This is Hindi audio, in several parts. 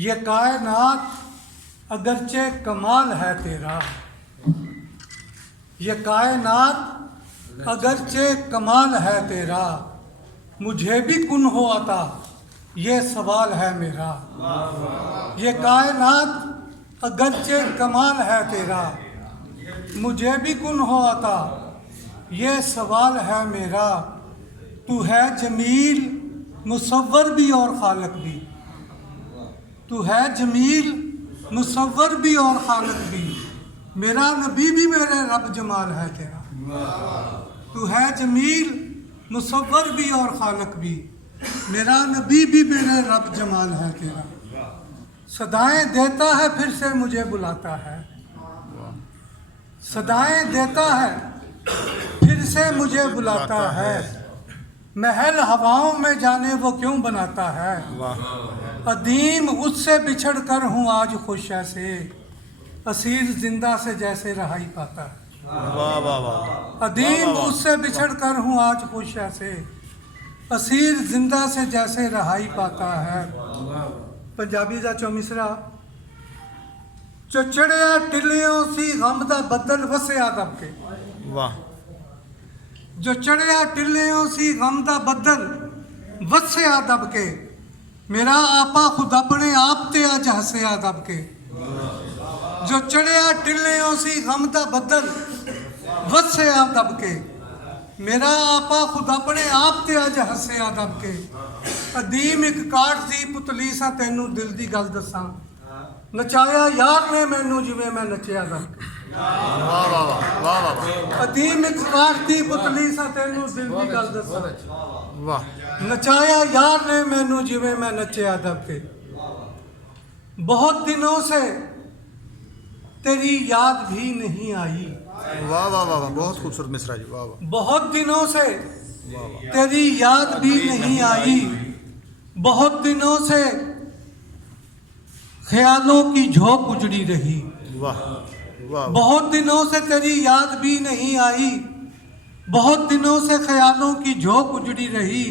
ये कायनात अगरचे कमाल है तेरा, ये कायनात अगरचे कमाल है तेरा, मुझे भी कुन हो अता ये सवाल है मेरा। ये कायनात अगरचे कमाल है तेरा, मुझे भी कुन हो अता ये सवाल है मेरा। तू है जमील मुसव्वर भी और खालिक भी, तू है जमील मुसव्वर भी और खालिक भी, मेरा नबी भी मेरे रब जमाल है तेरा। तू है जमील मुसव्वर भी और खालिक भी, मेरा नबी भी मेरे रब जमाल है तेरा। सदाएं देता है फिर से मुझे बुलाता है, सदाएं देता है फिर से मुझे बुलाता है। महल हवाओं में जाने वो क्यों बनाता है, अदीम उससे बिछड़ कर हूँ आज खुश ऐसे, असीर जिंदा से जैसे रहाई पाता है। अदीम उससे बिछड़ कर हूँ आज खुश ऐसे, असीर जिंदा से जैसे रहाई पाता है। पंजाबी दा चौमिसरा। जो चढ़िया टिलियों सी गम दा बदल वसिया दब के, वाह। जो चढ़िया टिलियों सी गम दा बदल वसिया दब के, मेरा आपा खुद अपने आप ते अज हसिया दब के। जो चढ़िया टिलियों सी गम दा बदल वसिया दब के, मेरा आपा खुद अपने आप ते अज हसिया दब के। अदीम एक काठ दी पुतली सा तैनू दिल दी गल दसां, नचाया यार ने मैनू जिवें मैं नचिया दब के। अदीम एक काठ दी पुतली सा तैनू दिल दी गल दसां, वाह। नचाया यार ने मैनू जिवें मैं नचिया दब के। बहुत दिनों से तेरी याद भी नहीं आई, वाह वाह वाह, बहुत खूबसूरत मिसरा जी, वाह वाह। बहुत दिनों से तेरी याद भी नहीं आई, बहुत दिनों से ख्यालों की झोंक उजड़ी रही। वाह वाह। बहुत दिनों से तेरी याद भी नहीं आई, बहुत दिनों से ख्यालों की झोंक उजड़ी रही,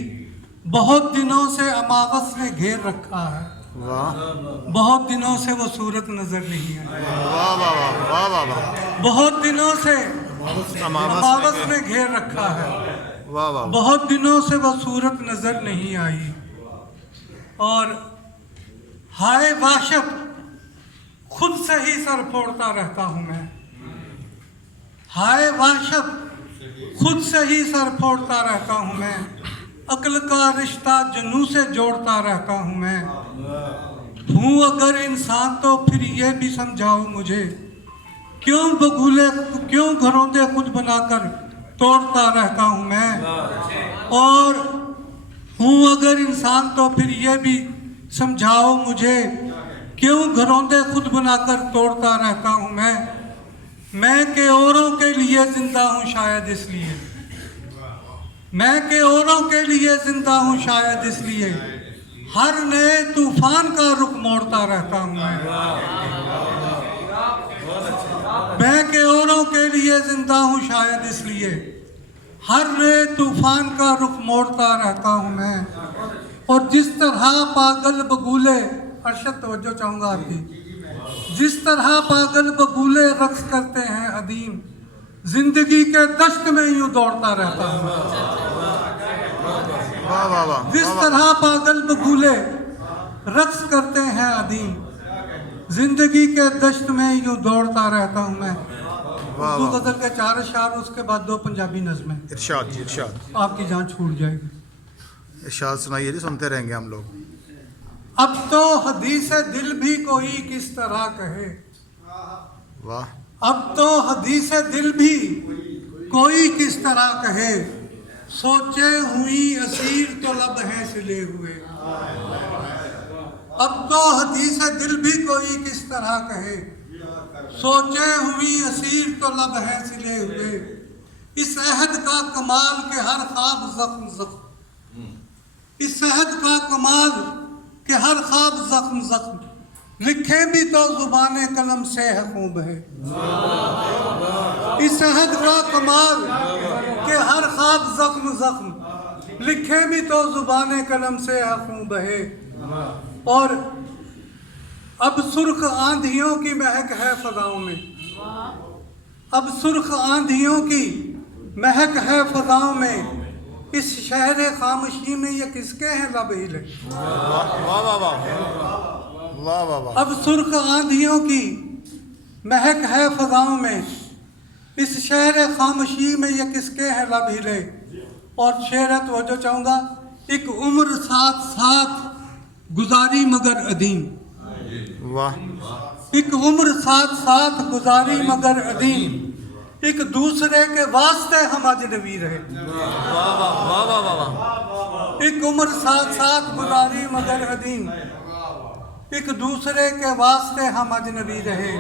बहुत दिनों से अमावस ने घेर रखा है। वाह। बहुत दिनों से वो सूरत नजर नहीं आई, वाह वाह वाह वाह वाह वाह। बहुत दिनों से अमावस ने घेर रखा है, वाह वाह। बहुत दिनों से वो सूरत नजर नहीं आई। और हाय वाशत खुद से ही सर फोड़ता रहता हूँ मैं, हाय वाशत खुद से ही सर फोड़ता रहता हूँ मैं, अक्ल का रिश्ता जुनू से जोड़ता रहता हूँ मैं। हूँ अगर इंसान तो फिर ये भी समझाओ मुझे, क्यों बगुले क्यों घरौंदे खुद बनाकर तोड़ता रहता हूँ मैं। और हूँ अगर इंसान तो फिर ये भी समझाओ मुझे, क्यों घरौंदे खुद बनाकर तोड़ता रहता हूँ मैं के औरों के लिए जिंदा हूँ शायद इसलिए, मैं के औरों के लिए जिंदा हूँ शायद इसलिए, हर नए तूफान का रुख मोड़ता रहता हूँ मैं के औरों के लिए जिंदा हूँ शायद इसलिए, हर नए तूफान का रुख मोड़ता रहता हूँ मैं। और जिस तरह पागल बगुले, अर्शद तवज्जो चाहूँगा आपकी, जिस तरह पागल बगुले रक्स करते हैं अदीम, जिंदगी के दश्त में यूं दौड़ता रहता हूँ। जिस तरह पागल बगुले रक्स करते हैं अदीम, जिंदगी के दश्त में यूं दौड़ता रहता हूँ मैं। उर्दू गजल के 4 अशआर, उसके बाद 2 पंजाबी नज़में। इरशाद जी, इरशाद। आपकी जान छूट जाएगी। इरशाद सुनाइए जी, सुनते रहेंगे हम लोग। अब तो हदीस दिल भी कोई किस तरह कहे, वाह। अब तो हदीस दिल भी कोई किस तरह कहे, सोचे हुई असीर तो लब हैं सिले हुए। अब तो हदीस दिल भी कोई किस तरह कहे, सोचे हुई असीर तो लब हैं सिले हुए। इस अहद का कमाल के हर ख्वाब जख्म जख्म, इस अहद का कमाल के हर ख्वाब जख्म जख्म, लिखे भी तो जुबाने कलम से है खूब है। इस अहद का कमाल के हर ख्वाब जख्म जख्म, लिखे भी तो जुबाने कलम से है खूब है। और अब सुर्ख आंधियों की महक है फजाओं में, अब सुर्ख आंधियों की महक है फजाओं में, इस शहर खामोशी में ये किसके हैं लब हिले। वाह वाह वाह वाह वाह वाह वाह। अब सुर्ख आंधियों की महक है फजाओं में, इस शहर खामोशी में ये किसके हैं लब हिले। और शेर है तो जो चाहूँगा, एक उम्र साथ साथ गुजारी मगर अदीम, वाह एक उम्र साथ साथ गुजारी मगर अदीम, एक दूसरे के वास्ते हम अजनबी रहे। वाह वाह वाह वाह वाह। एक उम्र साथ साथ गुजारी मगर अदीम, एक दूसरे के वास्ते हम अजनबी रहे।